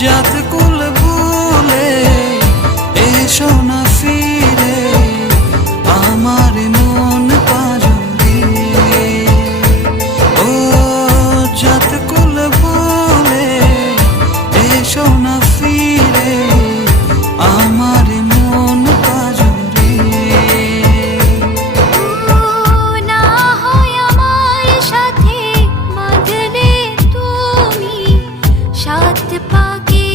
জাত কুল ভুলে এসো না ফিরে আমার মন পাজরে। ও জাত কুল ভুলে এসো না ফিরে আমার মন পাজরে। না হয় আমার সাথে বাঁধলে তুমি সাত পাকে